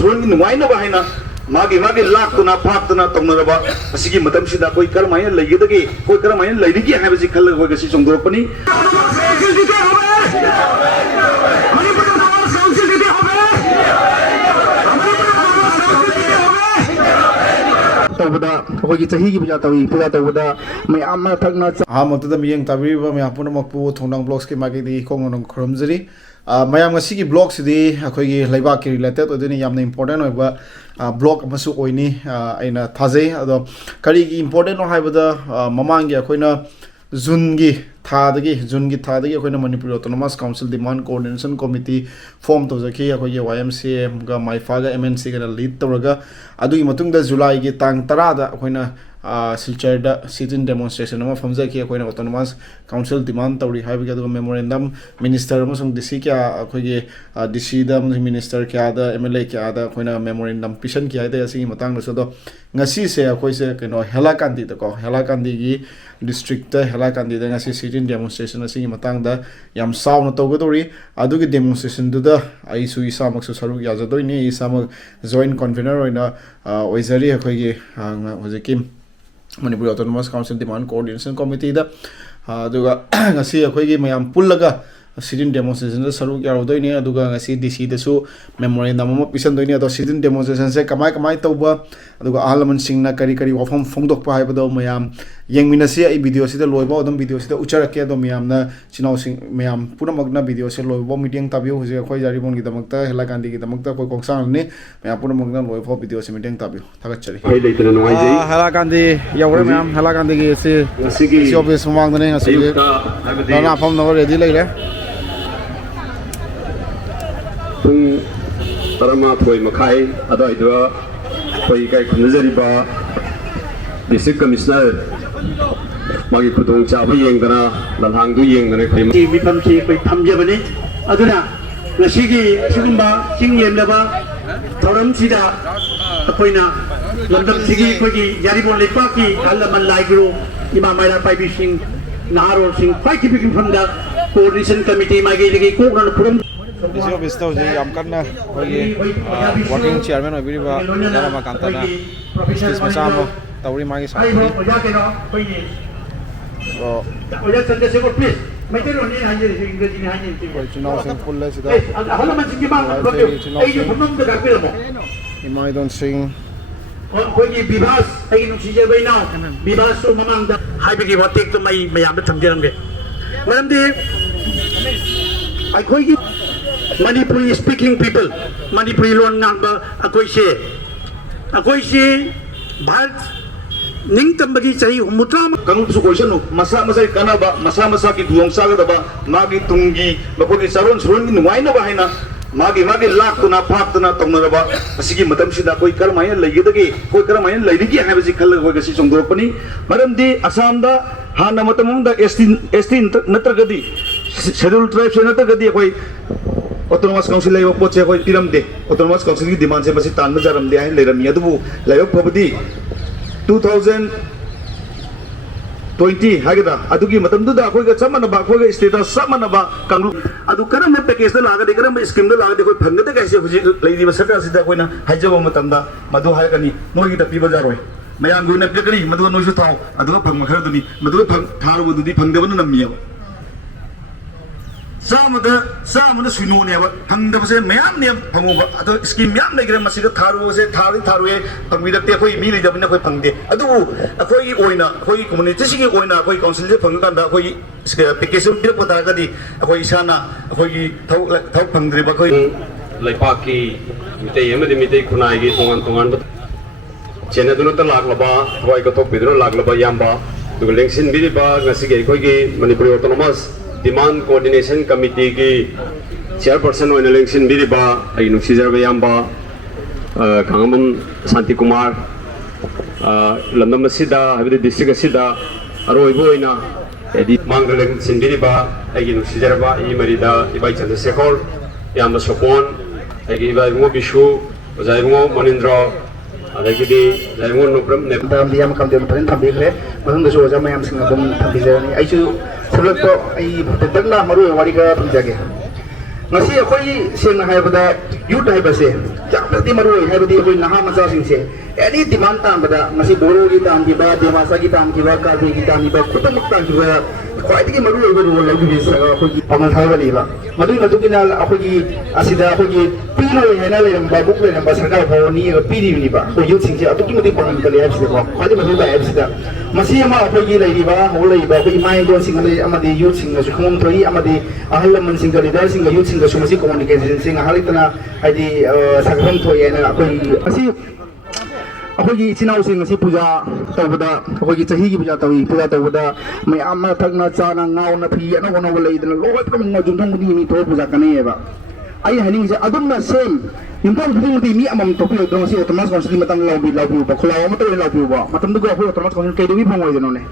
सुरुन नुवाइनबा हाइना मागी मागी लाक्तुना फाक्तुना तौनरबा असिगी मतमसिदा कोई करमाय लैगेदगे कोई करमाय लैदिगे हाइबसि खल्लग होय गसि चोंदोरपनि तबदा होगी चही की पूजा तबदा मैं आमा थकना हा मतदा मियंग ताबरीबा मैं आपुन मकपु थोंडांग ब्लॉग्स के मागे दी कोंगन खरमजरी मयाम ngasi ब्लॉग सिदी अखोगी लेबा की रिलेटेड ओदनी यामना इंपोर्टेंट होबा ब्लॉग अमसु ओइनी आइना थाजे अदो करी की इंपोर्टेंट नो हाइबदा ममांगी अखोइना जून की थादगी अखोइना Manipur autonomous council demand coordination committee form तौजखी अखोगी YMCA गा माइफागा MNC गा लीड तौरगा अदुगी मतुंगदा जुलाई की तांग 10 दा अखोइना सिलचरदा सिटिंग डेमोन्स्ट्रेशन अमा फमजाखी अखोइना ऑटोनोमस काउंसिल डिमांड तौरी हाइबगा अदुगा मेमोरेंडम मिनिस्टर अमसुंग DC क्या अखोगी DC दा मिनिस्टर क्या दा MLA क्या दा अखोइना मेमोरेंडम पिशन क्या है असिगी Matang दसदो ngasi se akoi se keno Hailakandi ta ko Hailakandi gi district ta Hailakandi da ngasi sitting demonstration asigi matang da yam saw na togodori adugi demonstration du da ai su isa mak su saru ya jadoi ni isa mak joint convener oina oizari akoi gi hojekim Manipur Autonomous Council Demand Coordination Committee da aduga ngasi akoi gi mayam pullaga sitting demonstration da saru ya rodoi ni aduga ngasi DC da su memorandum ma pisan doi ni ado sitting demonstration se kamai tauba aduga ahalaman singna kari wafam phongdok pa haibado mayam yengminasi ai video sida loiba odom video sida ucharak ke do mayam na chinau sing mayam pura magna video se loiba meeting tabio huje khoi jari bon gi damakta Hailakandi gi damakta koi kongsang ni mayam pura magna loiba video se meeting tabio thagachari Hailakandi yawre mayam Hailakandi gi se office mangda ne ngasi na phom no ready laire Tarama Poi Makai, Adaidua, Poi Kai Kunazariba, District Commissioner, Magi Putung Chava Yangana, Lalhangu Yang, become chief by Tamjabani, Aduna, Nashigi, Shimba, Singh Lava, Toram Sida, Apoina, London Sigi, Kogi, Yaribon Lepaki, Alaman Ligro, Imamara Pai Singh, Naro Singh, quite keeping from the coordination committee, Magi, Cook on the Purum. DC office ta hoje yam karna hoye working chairman oibiriba Darama Kantana business masamo tauri magi sa Oya Chandrasekhar please मैं तेरे होने हाजिर है English में हाजिर है चुनाव सिंह पुल्ले सिदा हल्ला मंच की बात कर रहे हो ये फनम तो करते रहो इमाइदन सिंह कोई विवास आई नुसीजे बैना विवास तो ममांग दा हाइबी वाटेक तो मैं याम थमजेरंगे मरमदी आई कोई Manipuri speaking people, Manipuri loan number, Akoi se, Bharat, Ningtambagi Sahi, Mutram, Kanu Sukoshanu, Masa Kanaba, Masa ki Duong Sagadaba, Magi Tungi, Bakoki Saron, Surun, Wainaba Haina, Magi Laktuna, Partana, Tonaraba, Asigi Matamsida, Koi Karmayan, Lagidagi, Koi Karmayan, Lady Havisical Wagasi Company, Madam de Asamda, Hana Matamunda, Estin Natragadi, Scheduled Tribes Natagadi, Autonomous Council of Poche Piram de Autonomous Council demands a Masitan Majaram de Leramiadu, Layo Property 2020 Hagada, Aduki Matamduda, Samanaba, State Samanaba, Kangu, Adukaram Pekes, the Laga, the Gram scheme, the Laga, the Panga, Lady Vasaka, Sidakuna, Hajava Matanda, Madu Hagani, no the people are away. Mayam Guna Pekari, Madu Noshutao, Adu Pangahaduni, Madu Taru, the Pangavan meal. Some of the Sunu never hung the Mayam near Pamuba, scheme Yam like Masika Taru was a Tarue, Pamida Tekoi, Mili Dabina Pangde, Adu, a Koi Oina, Koi community, Oina, Koi Council, Panganda, Koi Pication Pilpotagadi, a Koi Sana, a Koi Taupangi, Bakoi, Lepaki, Mite Kunagi, Tongan, Chenadunata Laglaba, Waikato Pedro Laglaba Yamba, the Lexin Bidiba, Nasiki, Kogi, Manipur Autonomous. Demand Coordination Committee ki Chairperson on election Biriba, Nuksizar Bayamba, Kangaman Santi Kumar, London Sida, have the district Sida, Aroi Boina, Edith Mangalang Sindiriba, Nuksizarba, Imarida, Ibai Chandrasekhar, Yamasopon, Ibai Mobishu, Zaimo, Monindra, Adagidi, Zaimon Nupram, Nepal, Yam come to the Prince, Madame the Soja, I am singing I should select a Maru Wadiga Punjagi. ngasi akhoi seng haibada youth haibase jamati maroi haibadi akhoi naha macha singse any demand tam bada ngasi boro gi tam gi ba demasa gi tam gi ba karbi gi tam gi ba kutamuk tam gi ba khwaidagi maroi ba role lagi saga akhoi pamal haibali ba madu madugina akhoi asida akhoi pino hena le ba buk le ba sarkar phawni ga piri ni ba ko youth singse atuki mati pamal kali apse ko khali madu ba apse da masi ama akhoi lai ba ho lai ba akhoi mai don sing le amadi youth sing su khomom thoi amadi ahal man sing ga leader sing ga youth sing ga sumasi communication sing halitana haidi sagram thoi na akhoi asi अखोगी इचिनाव Singh असि पूजा तौबदा अखोगी चही की पूजा तवी पूजा तौबदा मैं आमा थकना चाना गाव न फी अनो गनो लेदन लोय कम न जुंथंग नि मी तो पूजा कनेबा आई हनिंग से अदुमना सेम इम्फाल खुदिंग दी मी अमम तो पियो दंग से तमास कौन मतंग लाबी बा खुलाव मत लाबी बा मतम दुगो अखो तमास कौन केदि फंगोय देनो ने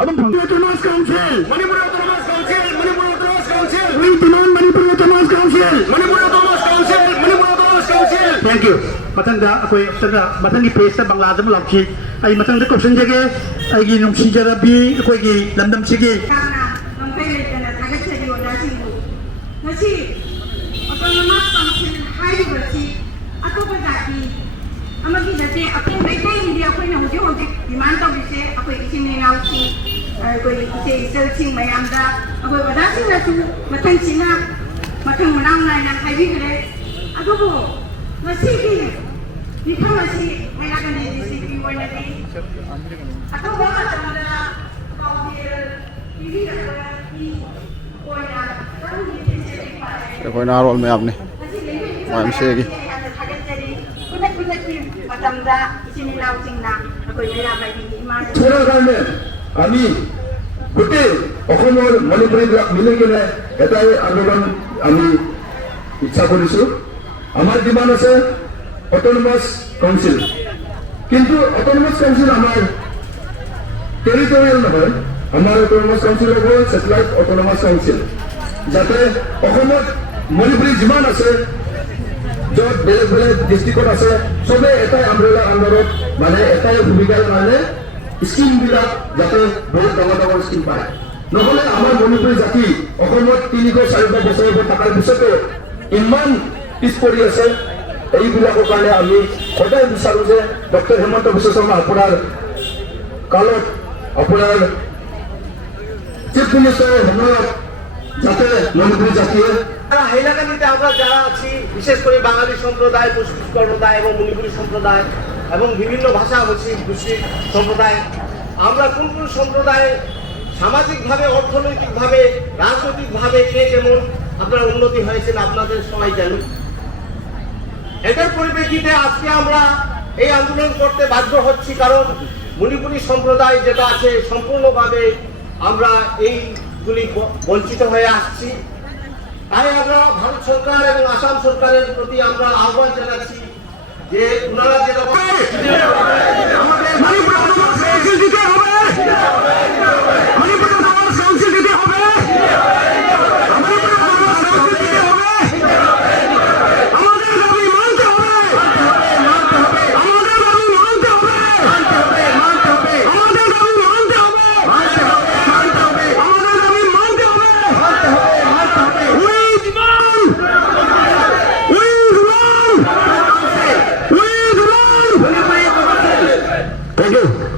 अदुम फंग तमास काउंसिल मणिपुर तमास काउंसिल मणिपुर तमास काउंसिल वी तमाम मणिपुर तमास काउंसिल मणिपुर तमास काउंसिल मणिपुर तमास काउंसिल थैंक यू मतंगा अखोय तंगा मतंगी पेज बंगला जम लाखी आई मतंग क्वेश्चन जगे आईगी नुंसी जराबी अखोयगी लंदम सिगी नंपे लेतना थागचरी ओदासिंगु नसी ऑटोनोमस काउंसिल हाइबसी अतोपा जाति अमगी जते अखोय मेटे इंडिया अखोय न होजे होजे डिमांड तौबिसे अखोय इसिंग नाउसी अखोय इसे इसेलसिंग मयामदा अखोय ओदासिंग नसु मतंग सिना मतंग मुनाम नायना हाइबिगरे अदुबो नसीगी निफामसी मैलागने दिसिगी वनदी अतोबा तमदा काउंसिल टीवी रखी ओया कोई नारोल में आपने माम से की छोरा गाने আমি গোটেই অসমৰ মণিপুৰী মিলি কিনে এটাই আন্দোলন আমি ইচ্ছা কৰিছোঁ আমাৰ ডিমাণ্ড আছে অটোনমাস কাউন্সিল কিন্তু অটোনমাস কাউন্সিল আমাৰ টেৰিটৰিয়েল নহয় আমাৰ অটোনমাস কাউন্সিল হ'ব সেটেলাইট অটোনমাস কাউন্সিল যাতে অসমত মণিপুৰী যিমান আছে য'ত বেলেগ বেলেগ ডিষ্ট্ৰিক্টত আছে চবে এটাই আমব্ৰেলা আণ্ডাৰত মানে এটাই ভূমিকাৰ মানে স্কিমবিলাক যাতে বহুত ডাঙৰ ডাঙৰ স্কিম পায় নহ'লে আমাৰ মণিপুৰী জাতি অসমত 300-400 বছৰ থকাৰ পিছতো ইমান পিছ পৰি আছে এইবিলাকৰ কাৰণে আমি সদায় বিচাৰোঁ যে ডক্টৰ হেমন্ত বিশ্ব শৰ্মা আপোনাৰ কালত আপোনাৰ চিফ মিনিষ্টাৰৰ সময়ত যাতে মণিপুৰী জাতিয়ে হাইলাকান্দিতে আমরা যারা আছি বিশেষ করে বাঙালি সম্প্রদায় মুসলিম সম্প্রদায় এবং মণিপুরী সম্প্রদায় এবং বিভিন্ন ভাষাভাষী মুসলিম সম্প্রদায় আমরা কোন কোন সম্প্রদায় সামাজিকভাবে অর্থনৈতিকভাবে রাজনৈতিকভাবে কে যেমন আপনারা উন্নতি হয়েছেন আপনাদের সবাই জানেন এটার পরিপ্রেক্ষিতে আজকে আমরা এই আন্দোলন করতে বাধ্য হচ্ছি কারণ মণিপুরী সম্প্রদায় যেটা আছে সম্পূর্ণভাবে আমরা এইগুলি বঞ্চিত হয়ে আসছি তাই আমরা ভারত সরকার এবং আসাম সরকারের প্রতি আমরা আহ্বান জানাচ্ছি যে ওনারা যেরকম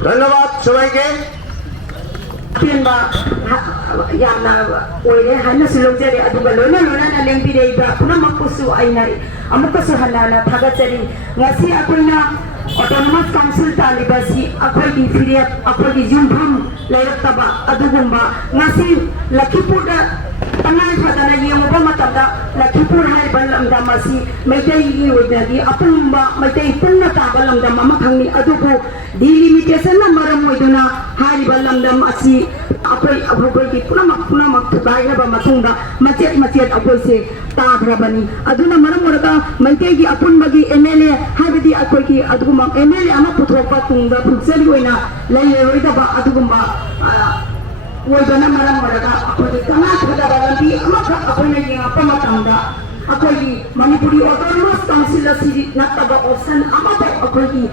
ধন্যবাদ সবাইকে ꯄꯦꯟꯕ ꯌꯥꯝꯅ ꯑꯣꯏꯔꯦ ꯍꯥꯏꯅꯁꯨ ꯂꯧꯖꯔꯦ ꯑꯗꯨꯒ ꯂꯣꯏꯅ ꯂꯣꯏꯅꯅ ꯂꯦꯡꯕꯤꯔꯛꯏꯕ ꯄꯨꯝꯅꯃꯛꯄꯨꯁꯨ ꯑꯩꯅ ꯑꯃꯨꯛꯀꯁꯨ ꯍꯟꯅ ꯊꯥꯒꯠꯆꯔꯤ ꯉꯁꯤ ꯑꯩꯈꯣꯏꯅ ꯑꯣꯇꯣꯅꯣꯃꯁ ꯀꯥꯎꯟꯁꯤꯜ ꯇꯥꯜꯂꯤꯕꯁꯤ ꯑꯩꯈꯣꯏꯒꯤ ꯐꯤꯔꯦꯞ ꯑꯩꯈꯣꯏꯒꯤ ꯌꯨꯝꯐꯝ ꯂꯩꯔꯛꯇꯕ ꯑꯗꯨꯒꯨꯝꯕ ꯉꯁꯤ ꯂꯛꯈꯤꯄꯨꯔꯗ ꯇꯉꯥꯏ ꯐꯗꯅ ꯌꯦꯡꯉꯨꯕ ꯃꯇꯝꯗ ꯂꯛꯈꯤꯄꯨꯔ ꯍꯥꯏꯔꯤꯕ ꯂꯝꯗꯝ ꯑꯁꯤ ꯃꯩꯇꯩꯒꯤ ꯑꯣꯏꯅꯗꯤ ꯑꯄꯨꯟꯕ ꯃꯩꯇꯩ ꯄꯨꯟꯅ ꯇꯥꯕ ꯂꯝꯗꯝ ꯑꯃꯈꯛꯅꯤ ꯑꯗꯨꯕꯨ ꯗꯤꯂꯤꯃꯤꯇꯦꯁꯟꯅ ꯃꯔꯝ ꯑꯣꯏꯗꯨꯅ ꯍꯥꯏꯔꯤꯕ ꯂꯝꯗꯝ ꯑꯁꯤ ꯑꯩꯈꯣꯏꯒꯤ ꯄꯨꯝꯅꯃꯛ ꯊꯨꯒꯥꯏꯈ꯭ꯔꯕ ꯃꯇꯨꯡꯗ ꯃꯆꯦꯠ ꯃꯆꯦꯠ ꯑꯩꯈꯣꯏꯁꯦ ꯇꯥꯈ꯭ꯔꯕꯅꯤ ꯑꯗꯨꯅ ꯃꯔꯝ ꯑꯣꯏꯔꯒ ꯃꯩꯇꯩꯒꯤ ꯑꯄꯨꯟꯕꯒꯤ MLA ꯍꯥꯏꯕꯗꯤ ꯑꯩꯈꯣꯏꯒꯤ ꯑꯗꯨꯒꯨꯝꯕ MLA ꯑꯃ ꯄꯨꯊꯣꯛꯄ ꯇꯨꯡꯗ ꯐ꯭ꯌꯨꯆꯔꯒꯤ ꯑꯣꯏꯅ ꯂꯩꯔꯔꯣꯏꯗꯕ ꯑꯗꯨꯒꯨꯝꯕ ꯑꯣꯏꯕꯅ ꯃꯔꯝ ꯑꯣꯏꯔꯒ ꯑꯩꯈꯣꯏꯒꯤ ꯇꯉꯥꯏ ꯐꯗꯕ ꯂꯝꯕꯤ ꯑꯃꯈꯛ ꯑꯩꯈꯣꯏꯅ ꯌꯦꯡꯉꯛꯄ ꯃꯇꯝꯗ ꯑꯩꯈꯣꯏꯒꯤ ꯃꯅꯤꯄꯨꯔꯤ ꯑꯣꯇꯣꯅꯣꯃꯁ ꯀꯥꯎꯟꯁꯤꯜ ꯑꯁꯤ ꯅꯠꯇꯕ ꯑꯣꯞꯁꯟ ꯑꯃꯐꯥꯎ ꯑꯩꯈꯣꯏꯒꯤ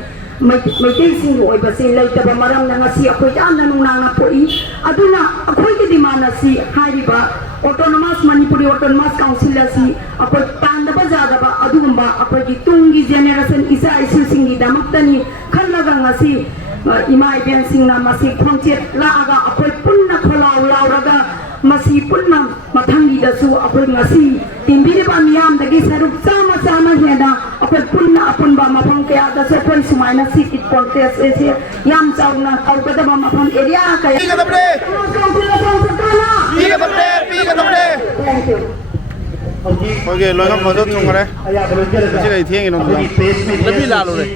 ꯃꯩꯇꯩꯁꯤꯡꯒꯤ ꯑꯣꯏꯕꯁꯤ ꯂꯩꯇꯕ ꯃꯔꯝꯅ ꯉꯁꯤ ꯑꯩꯈꯣꯏ ꯌꯥꯝꯅ ꯅꯨꯡꯅꯥꯡꯅ ꯄꯣꯛꯏ ꯑꯗꯨꯅ ꯑꯩꯈꯣꯏꯒꯤ ꯗꯤꯃꯥꯟ ꯑꯁꯤ ꯍꯥꯏꯔꯤꯕ ꯑꯣꯇꯣꯅꯣꯃꯁ ꯃꯅꯤꯄꯨꯔꯤ ꯑꯣꯇꯣꯅꯣꯃꯁ ꯀꯥꯎꯟꯁꯤꯜ ꯑꯁꯤ icha isu singi damaktani khallaga ngasi ima iben singna masi khongchet laaga apoi punna kholau lauraga masi punna mathangi dasu apoi ngasi timbire ba miyam dagi saruk sama sama heda apoi punna apun ba mapang kaya dasu apoi sumaina sikit podcast ese yam chauna kalkata ba mapang area kaya thank you Okay, lo kam madot thong re. Ji gai thieng in ong. Labi la lo re.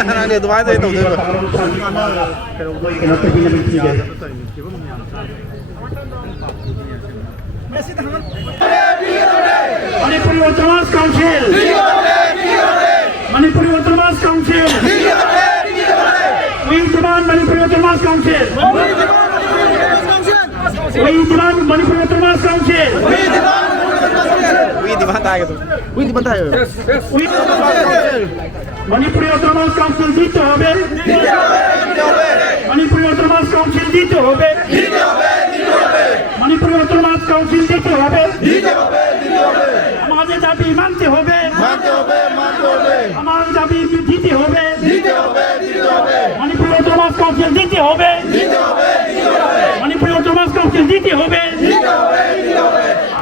Na ne dwai dai tau de. Manipuri Autonomous Council. Manipuri Autonomous Council. We demand Manipuri Autonomous Council. We demand Manipuri Autonomous Council. We demand tayo to. We demand tayo. Manipuri Autonomous Council dito hobe. Manipuri Autonomous Council dito hobe. Manipuri Autonomous Council dito hobe. हमारे जाबी मानते होबे हमारे जाबी दीते होबे Manipur autonomous council दीते होबे Manipur autonomous council दीते होबे